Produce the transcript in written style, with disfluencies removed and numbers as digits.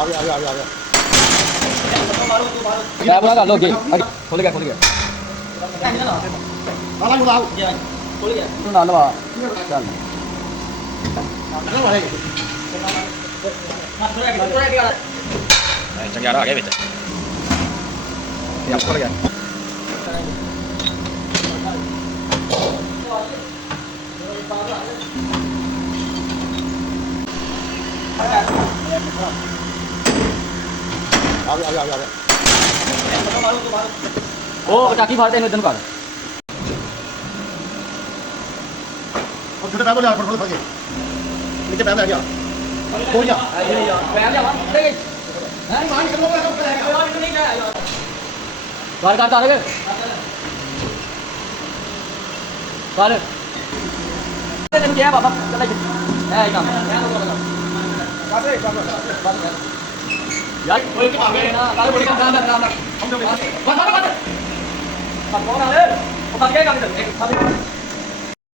आ गया क्या बोला कर लो गेम खुल गया माला गुलाब तू ना लवा चल चंग्यारा आ गया बेटा ये खुल गया आ गया ओ पटाखी फाड़ते हैं इधर कर और छोटे पैर को ले फट फट के नीचे पैर आ गया हो गया पैर ले अरे हैं मान कर लो कर कर कर कर तेरे क्या बाबा चल ए काम यार कोई के आगे ना काले बड़ी का काम हम लोग बस बस बस कौन आ रे वो बस क्या काम कर